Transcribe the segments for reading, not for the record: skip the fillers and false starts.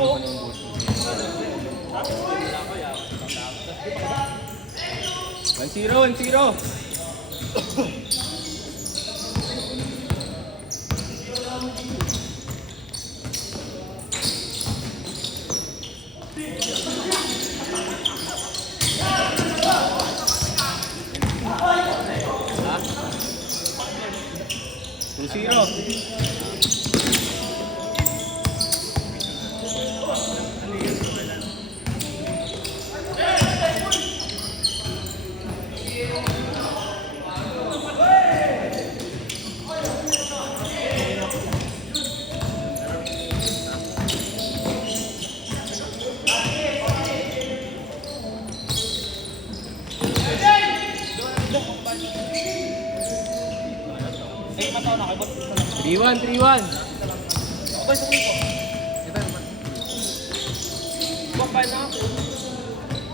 pa ng boss. 1-0, 1-0. Zero. Three-one. Okay, sa kulit ko. Ito naman. Bakit na ako?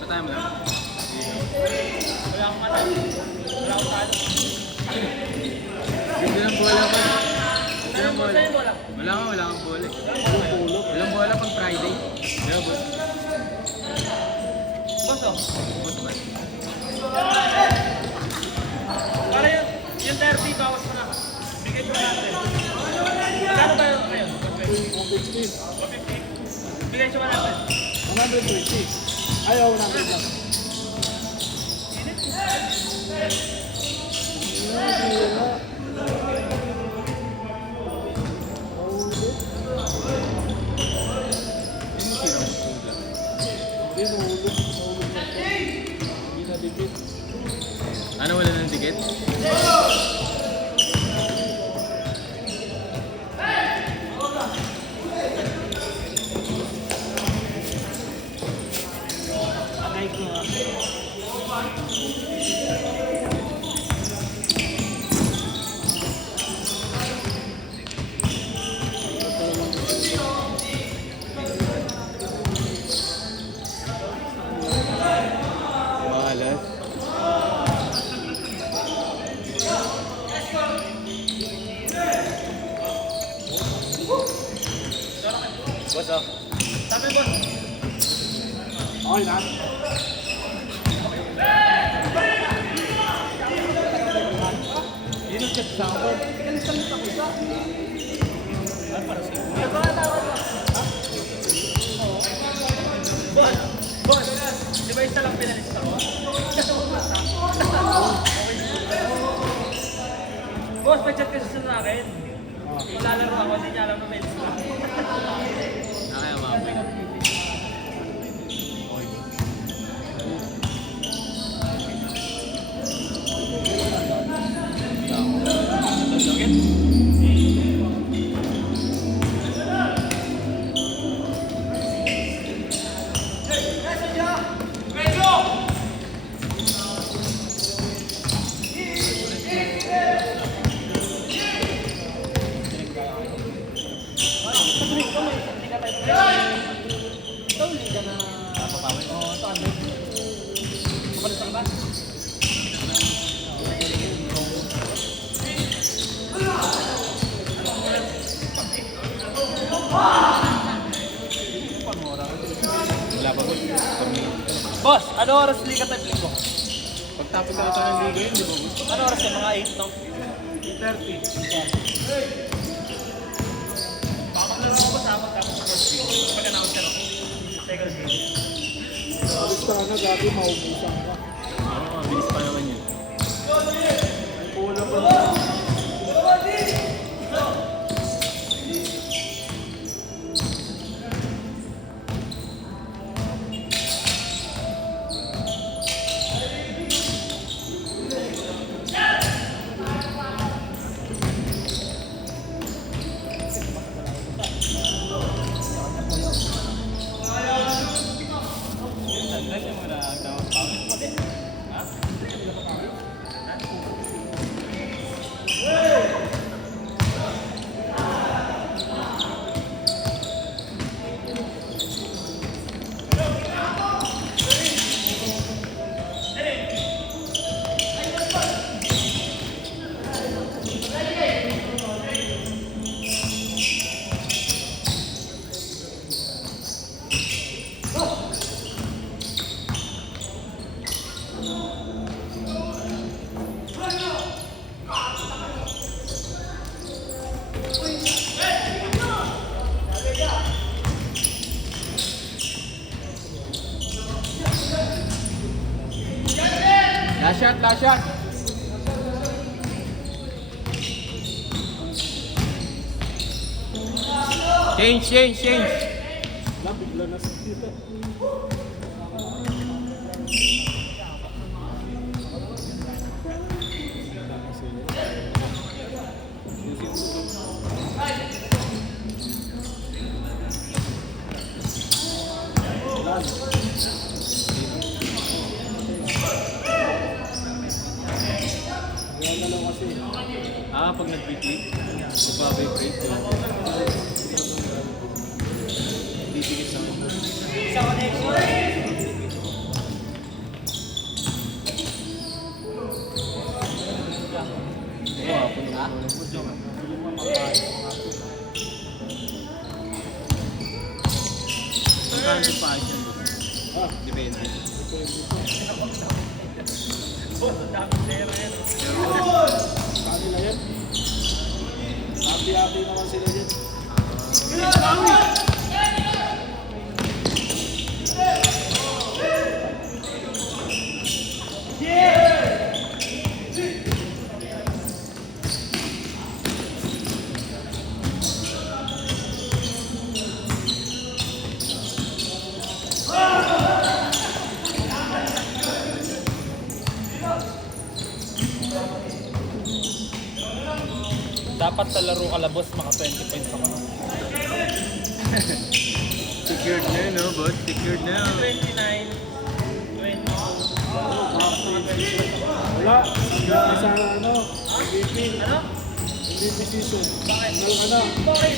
Patay mo lang. Wala akong matay. Wala akong talo. Hindi lang bola pa. Walang bola. Wala. Wala kang bola. Walang bola pag Friday. Yeah, boss. Boss, oh. Boss ba? Para yung 30, bawas mo na. Bigay ko natin. Magkano ba yun ngayon? 150. 150? Bigay ko natin. 120. Ayaw, 100 lang. Ano wala ng ticket? Malas. Boss, oh. Sabi, boss. Okay na. Yun yung sa ako. Ay, para sa'yo. Boss, di ba isa lang pinalista ko? Boss, pa-chat kasi sa akin. Malalaro ako, hindi niya alam na may lista. Nakaya mamoy. Wala pa boss. Boss, ano oras liga tayo ko? Pagtapos na ito ng liga yun, di ba boss? Ano oras yan? Mga 8, no? 30. Baka na lang ako sa abot tapos sa first game. Pag-announce ka, no? Second game. Alis ka na, gabi, maubusan ka. Oo, mabilis pa naman yun. Pula pa na. Tanggal yung mga tawag. Ha? taas yan. Change. Wala, bigla na sa dito. Pag nag-retreat, magpa-vibrate ko. Titigit sa ako. Isa connection. Saan yung paas yan? Depende. Kanila yan. Happy naman sila yan. Dapat sa laro ka labos, maka 20 points ako. Secured na yun, no, boss? Secured na. 29, 20. Wala. Hanggang sa MVP. Ano? MVP season. Bakit? Mahal ka na. Bakit?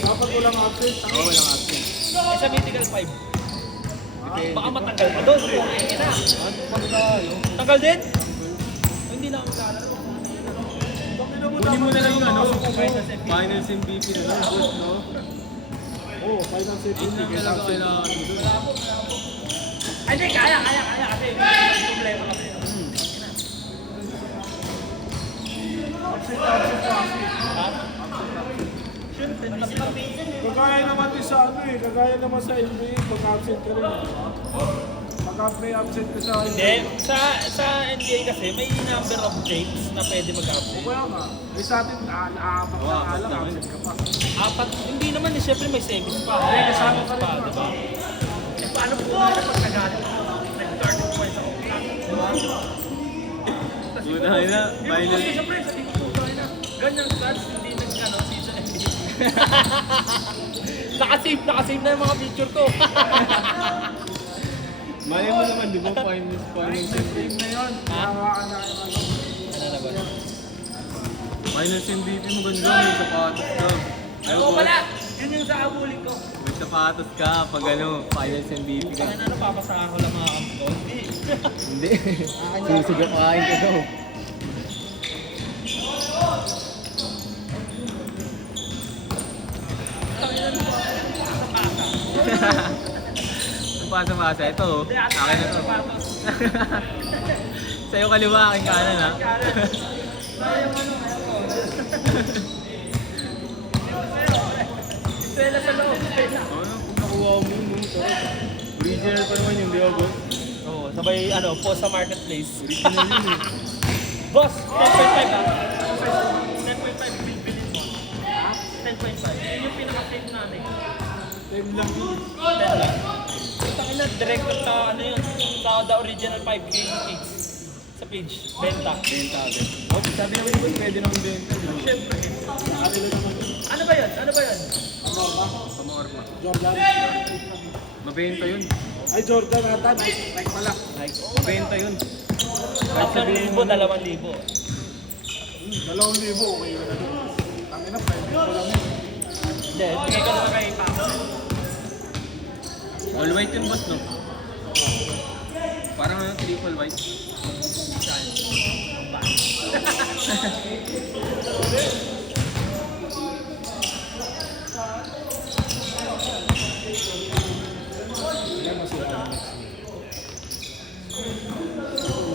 Dapat walang absent. Oo, walang absent. Eh, sa Mythical 5. Baka matanggal pa doon. Okay na. Tanggal din? O, hindi na ako maglalaro. Kunin mo na lang yung finals MVP na lang, boss, no? Oo, finals MVP. Yun lang talaga kailangan mo doon. Ay, hindi. Kaya. Kasi may problema kami. Ha? Kagaya naman din sa kagaya naman sa NBA, pag-absent ka rin. Pag may absent ka sa Hindi. Sa NBA kasi, may number of games na pwede mag-absent. Kaya nga, eh sa atin, naapat na nga lang, absent ka pa. Apat, hindi naman eh. Siyempre may semis pa. Hindi, kasama ka rin pa, pa. diba? Eh, paano po kaya pag nagalit ako? Nag-30 points ako. Una na, finals. Kasi siyempre, sa team ko, ganyan stats, hindi nag-ano, season NBA. Nakasave na yung mga picture ko. Mali mo naman, di ba? Finals Team na yun, hawakan na kayo. Ano na ba? Finals MVP mo ganda, may sapatos ka. Ako pala! Yun yung sa abulin ko. May sapatos ka pag finals MVP ka. Ano, papasahan ko lang mga kamp ko? Hindi. Hindi. Susuga kain ka daw. Ang pasa-pasa, ito oh. Akin na to. Sa'yo kaliwa, akin kanan ha. Stella sa loob. Ano, kung nakuha mo yun, original pa naman yung di ba, boss? Oo, sabay post sa marketplace. Original yun eh. Boss, 10.5 ha? 10.5 bilhin mo. 10.5. Yun yung pinaka-save natin. 10 lang yun. 10 lang. Tangina, direct sa yun, sa the original 5K cakes sa page, benta. Benta agad. Oh, sabi naman yung boss, pwede naman benta. Siyempre. Kanila naman yun. Ano ba yun? Pamor pa. Jordan. Mabenta yun. Ay, Jordan ata, Nike pala. Like, mabenta yun. 3,000, 2,000. 2,000, okay na doon. Tangina, private ko lang yun. Hindi, bigay ko naman kay Pao. All white yun, boss, no? Parang triple white.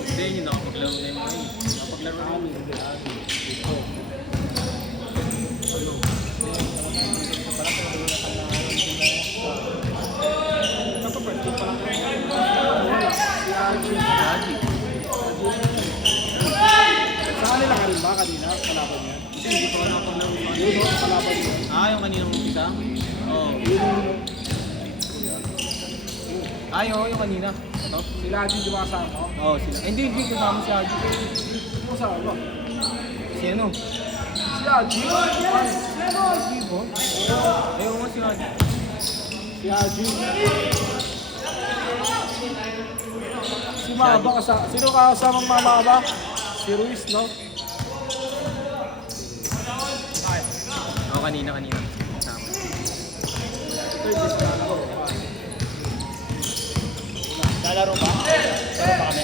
Hindi, hindi nakapaglaro na yung mga yun. Nakapaglaro na yun. Lagi. kanina, kalaban niya. Kasi hindi ko napaglaro sa Yun, no, kalaban niya. yung kaninang umpisa? Oo. Yung kanina. Ito? Sila Haji, di ba kasama ko? Oo, sila. Hindi kasama si Haji. Hindi mo kasama. Si ano? Si Haji? Haji po? Ayaw nga si Haji. Si Haji. Si Maba kasama. Sino kasamang Maba ba? Si Ruiz, no? Oo, kanina. Kasama. Ito yung discount ko. Lalaro ba? Laro pa kami.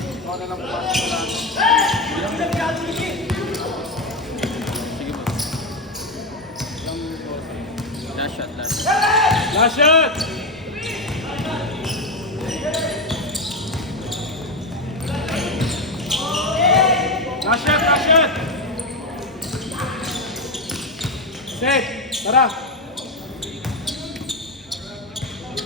Ikaw na lang pumasok na lang. Sige po. Last shot. Last shot! Last shot! Set! Tara!